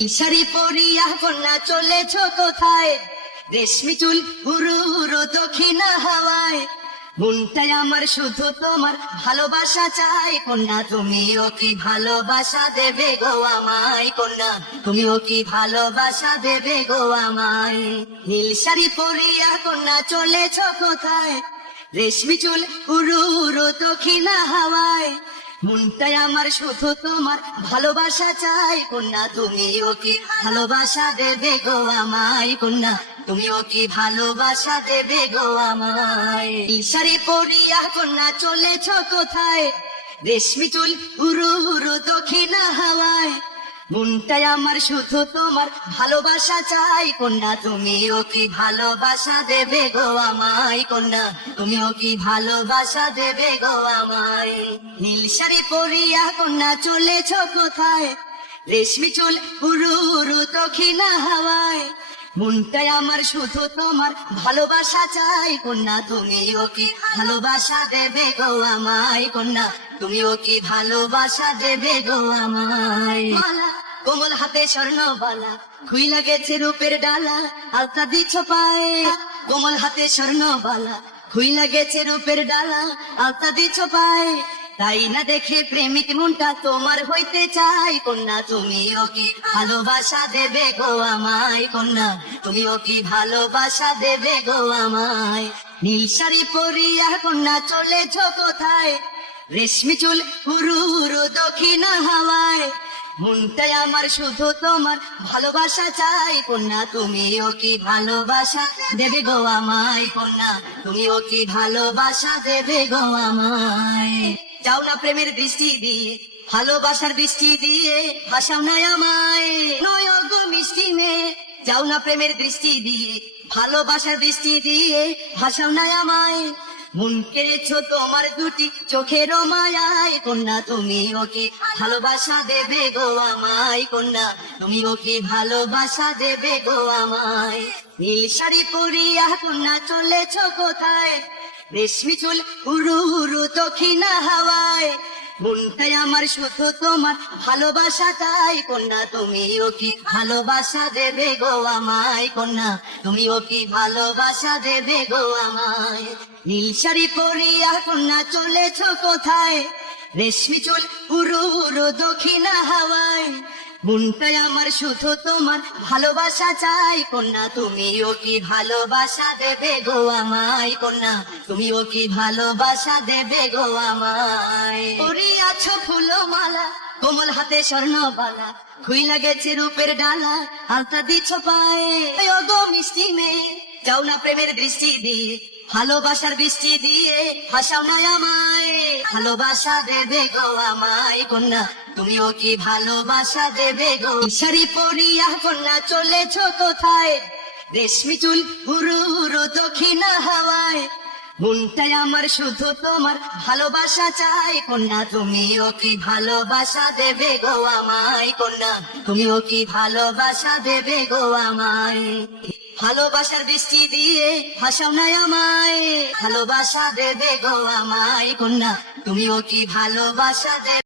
শাড়ি পরিয়া কন্যা চলেছ কোথায়? রেশমি চুল উরু উরু দক্ষিণা হাওয়ায়। মনটাই আমার শুধু তোমার ভালোবাসা চাই। কন্যা, তুমিও কি ভালোবাসা দেবে গো আমায়? কন্যা, তুমিও কি ভালোবাসা দেবে গো আমায়? নীল শাড়ি পরিয়া কন্যা চলেছ কোথায়? রেশমি চুল উরু উরু দক্ষিণা হাওয়ায়। মনটাই আমার শুধু তোমার ভালোবাসা চাই, কন্যা, তুমিও কি ভালোবাসা দেবে গো আমায়? কন্যা, তুমিও কি ভালোবাসা দেবে গো আমায়? ইশারে পড়িয়া কন্যা, চলেছ কোথায়? রেশমি চুল উরু উরু দক্ষিণা হাওয়ায়। মনটাই আমার, শুধু তোমার ভালোবাসা চাই কন্যা। তুমিও কি ভালোবাসা দেবে গো আমায় কন্যা? তুমিও কি ভালোবাসা দেবে গো আমায়? নীল শাড়ি পরিয়া কন্যা, চলেছ কোথায়? রেশমি চুল উরু উরু দক্ষিণা হাওয়ায়। মনটাই আমার, শুধু তোমার ভালোবাসা চাই কন্যা। তুমিও কি ভালোবাসা দেবে গো আমায় কন্যা? তুমিও কি ভালোবাসা দেবে গো আমায়? কোমল হাতে স্বর্ণ বালা খুইলা গেছে রূপের ডালা, আলতা দিচ্ছ পায়ে। কোমল হাতে স্বর্ণ বালা খুইলা গেছে রূপের ডালা, আলতা দিচ্ছ পায়ে। তাই না দেখে প্রেমিক মনটা তোমার হইতে চাই কন্যা, তুমিও কি ভালোবাসা দেবে গো আমায়? কন্যা, তুমিও কি ভালোবাসা দেবে গো আমায়? নীল শাড়ি পরিয়া কন্যা চলেছ কোথায়? রেশমি চুল উরু দক্ষিণা হাওয়ায়। মনটাই আমার শুধু তোমার ভালোবাসা চাই। কন্যা, তুমিও কি ভালোবাসা দেবে গো আমায়? কন্যা, তুমিও কি ভালোবাসা দেবে গো আমায়? যাও না প্রেমের দৃষ্টি দিয়ে, ভালোবাসার বৃষ্টি দিয়ে ভাসাও না আমায়। নয় গো মিষ্টি মেয়ে, যাও না প্রেমের দৃষ্টি দিয়ে, ভালোবাসার বৃষ্টি দিয়ে ভাসাও না আমায়। মন কেড়েছ তোমার দুটি চোখের মায়ায়, কন্যা তুমি ওকে ভালোবাসা দেবে গো আমায়, কন্যা তুমি ওকে ভালোবাসা দেবে গো আমায়। নীল শাড়ি পরিয়া কন্যা চলেছ কোথায়? রেশমি চুল উড়ু উড়ু দক্ষিণা হাওয়ায় মনটাই আমার শুধু তোমার ভালোবাসা চাই কন্যা তুমি ও কি ভালোবাসা দেবে গো আমায় কন্যা? তুমিও কি ভালোবাসা দেবে গো আমায়? নীল শাড়ি পরিয়া কন্যা, চলেছ কোথায়? রেশমি চুল উড়ু দক্ষিণা হাওয়ায়। মনটাই আমার শুধু তোমার ভালোবাসা চাই, কন্যা। তুমিও কি ভালোবাসা দেবে গো আমায়, কন্যা? তুমিও কি ভালোবাসা দেবে গো আমায়? পরিয়াছ ফুলো মালা কোমল হাতে স্বর্ণ বালা খুইলা গেছে রূপের ডালা, আলতা দিচ্ছ পায়ে। ও গো মিষ্টি মেয়ে, যাও না প্রেমের দৃষ্টি দিয়ে। ভালোবাসার বৃষ্টি দিয়ে ভাসাও না আমায় ভালোবাসা দেবে গো আমায় কন্যা। তুমিও কি ভালোবাসা দেবে গো? শাড়ি পরিয়া কন্যা, চলেছ কোথায়? রেশমি চুল উরু উরু দক্ষিণা হাওয়ায়। মনটাই আমার শুধু তোমার ভালোবাসা চাই কন্যা। তুমিও কি ভালোবাসা দেবে গো আমায় কন্যা? তুমিও কি ভালোবাসা দেবে গো আমায়? ভালোবাসার বৃষ্টি দিয়ে ভাসাও নাই আমায়। ভালোবাসা দেবে গো আমায়, কন্যা। তুমিও কি ভালোবাসা দেবে?